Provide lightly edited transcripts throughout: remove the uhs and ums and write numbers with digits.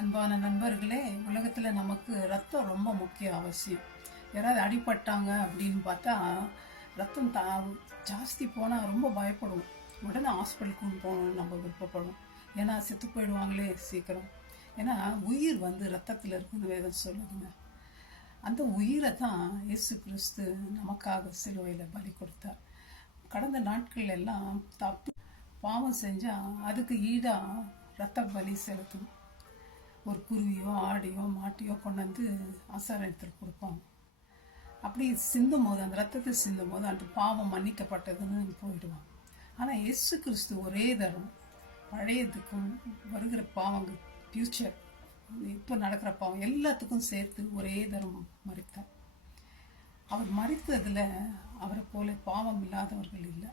அன்பான நண்பர்களே, உலகத்தில் நமக்கு ரத்தம் ரொம்ப முக்கிய அவசியம். யாராவது அடிபட்டாங்க அப்படின்னு பார்த்தா ரத்தம் ஜாஸ்தி போனால் ரொம்ப பயப்படுவோம். உடனே ஹாஸ்பிட்டலுக்கு போகணும்னு நம்ம விருப்பப்படுவோம். ஏன்னா செத்து போயிடுவாங்களே சீக்கிரம். ஏன்னா உயிர் ரத்தத்தில் இருக்குன்னு வேதம் சொல்லுதுங்க. அந்த உயிரை தான் இயேசு கிறிஸ்து நமக்காக சிலுவையில் பலி கொடுத்தார். கடந்த நாட்கள் எல்லாம் தப்பு பாவம் செஞ்சால் அதுக்கு ஈடாக ரத்த பலி செலுத்தும். ஒரு குருவியோ ஆடியோ மாட்டியோ கொண்டு வந்து ஆசாரத்தில் கொடுப்பாங்க. அப்படி சிந்தும் போது, அந்த ரத்தத்தை சிந்தும் போது அந்த பாவம் மன்னிக்கப்பட்டதுன்னு போயிடுவான். ஆனால் இயேசு கிறிஸ்து ஒரே தரம் பழையதுக்கும் வருகிற பாவங்கள், ஃபியூச்சர் இப்போ நடக்கிற பாவம் எல்லாத்துக்கும் சேர்த்து ஒரே தரம் மறித்தார். அவர் மறித்ததில் அவரை போல பாவம் இல்லாதவர்கள் இல்லை.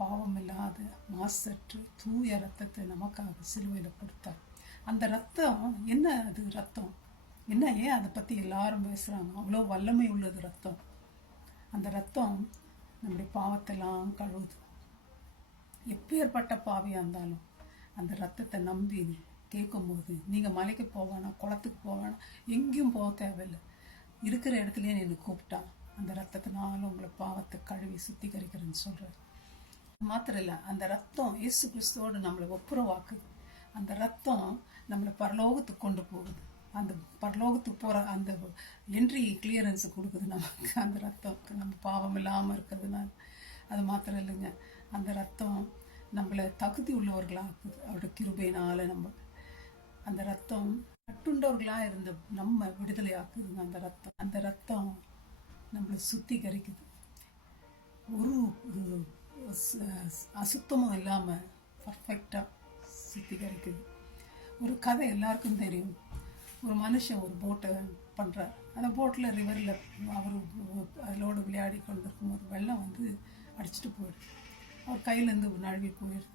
பாவம் இல்லாத மாசற்று தூய ரத்தத்தை நமக்காக சிலுவையில் கொடுத்தார். அந்த ரத்தம் என்ன? அது ரத்தம் என்ன? ஏன் அதை பற்றி எல்லாரும் பேசுகிறாங்க? அவ்வளோ வல்லமை உள்ளது ரத்தம். அந்த ரத்தம் நம்முடைய பாவத்தெல்லாம் கழுவுது. எப்பேற்பட்ட பாவியாக இருந்தாலும் அந்த ரத்தத்தை நம்பி கேட்கும்போது நீங்கள் மலைக்கு போவேனா, குளத்துக்கு போவேனா, எங்கேயும் போக தேவையில்லை. இருக்கிற இடத்துலையே என்னை கூப்பிட்டா அந்த ரத்தத்தினால உங்களை பாவத்தை கழுவி சுத்திகரிக்கிறேன்னு சொல்கிறார். மாத்திரம் இல்லை, அந்த ரத்தம் இயேசு கிறிஸ்துவோடு நம்மளை ஒப்புரவாக்குது. அந்த ரத்தம் நம்மளை பரலோகத்துக்கு கொண்டு போகுது. அந்த பரலோகத்துக்கு போகிற அந்த என்ட்ரி கிளியரன்ஸு கொடுக்குது நமக்கு அந்த ரத்தம். நம்ம பாவம் இல்லாமல் இருக்கிறதுனால. அது மாத்திரம் இல்லைங்க, அந்த ரத்தம் நம்மளை தகுதி உள்ளவர்களாக்குது. அவரோட கிருபையினால் நம்ம அந்த ரத்தம் கட்டுண்டவர்களாக இருந்த நம்ம விடுதலை ஆக்குதுங்க அந்த ரத்தம். அந்த ரத்தம் நம்மளை சுத்திகரிக்குது. ஒரு அசுத்தமும் இல்லாமல் பர்ஃபெக்டாக சுத்திகரிக்குது. ஒரு கதை எல்லாருக்கும் தெரியும். ஒரு மனுஷன் ஒரு போட்டை பண்ணுறார். அந்த போட்டில் ரிவரில் அவர் அதோடு விளையாடி கொண்டிருக்கும் போது வெள்ளம் அடிச்சுட்டு போயிடுது. அவர் கையிலேருந்து நழுவி போயிடுது.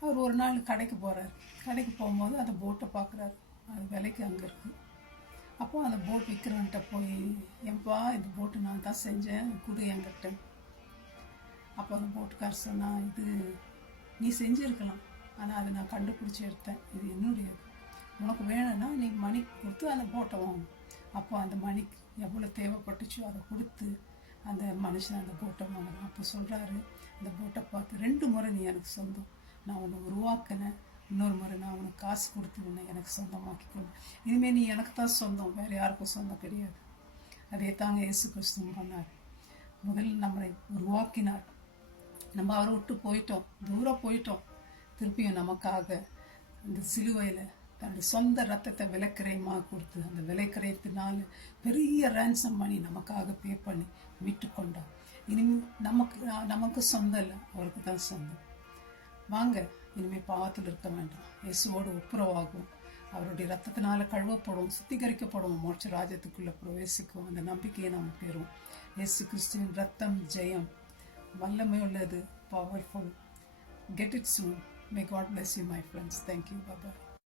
அவர் ஒரு நாள் கடைக்கு போகிறார். கடைக்கு போகும்போது அந்த போட்டை பார்க்குறாரு. அது விலைக்கு அங்கே இருக்குது. அப்போது அந்த போட் விற்கிறவன்ட்ட போய், ஏன்பா இந்த போட்டு நான் தான் செஞ்சேன், குடு என்கிட்ட. அப்போ அந்த போட்டுக்கார் சொன்னால், இது நீ செஞ்சுருக்கலாம், ஆனால் அதை நான் கண்டுபிடிச்சி எடுத்தேன், இது என்னுடையது. உனக்கு வேணும்னா நீ மணி கொடுத்து அந்த போட்டை வாங்கும். அப்போ அந்த மணிக்கு எவ்வளோ தேவைப்பட்டுச்சோ அதை கொடுத்து அந்த மனுஷன் அந்த போட்டை வாங்கினான். அப்போ சொல்கிறாரு, இந்த போட்டை பார்த்து 2 முறை நீ எனக்கு சொந்தம். நான் உன்னை உருவாக்கினேன், இன்னொரு முறை நான் உனக்கு காசு கொடுத்து உன்னை எனக்கு சொந்தமாக்கிக்கொண்டு, இனிமேல் நீ எனக்கு தான் சொந்தம், வேறு யாருக்கும் சொந்தம் கிடையாது. அதே தாங்க இயேசு கிறிஸ்துவும் பண்ணார். முதல்ல நம்மளை உருவாக்கினார். நம்ம அவரை விட்டு போயிட்டோம், தூரம் போயிட்டோம். திருப்பியும் நமக்காக இந்த சிலுவையில் தன்னுடைய சொந்த ரத்தத்தை விலைக்கிரயமாக கொடுத்து, அந்த விலைக்கிரயத்தினால பெரிய ரேன்சம் பண்ணி நமக்காக பே பண்ணி மீட்டு கொண்டார். இனிமேல் நமக்கு சொந்தம் இல்லை, அவருக்கு தான் சொந்தம். வாங்க, இனிமேல் பாவத்தில் இருக்க வேண்டாம். இயேசுவோடு ஒப்புரவாகும். அவருடைய ரத்தத்தினால கழுவப்படும், சுத்திகரிக்கப்படும், மோட்ச ராஜ்யத்துக்குள்ளே பிரவேசிக்கும். அந்த நம்பிக்கையை நாம் பெறுவோம். இயேசு கிறிஸ்துவின் ரத்தம் ஜெயம், வல்லமை உள்ளது, powerful. Get it soon. May God bless you, my friends. Thank you. Bye-bye.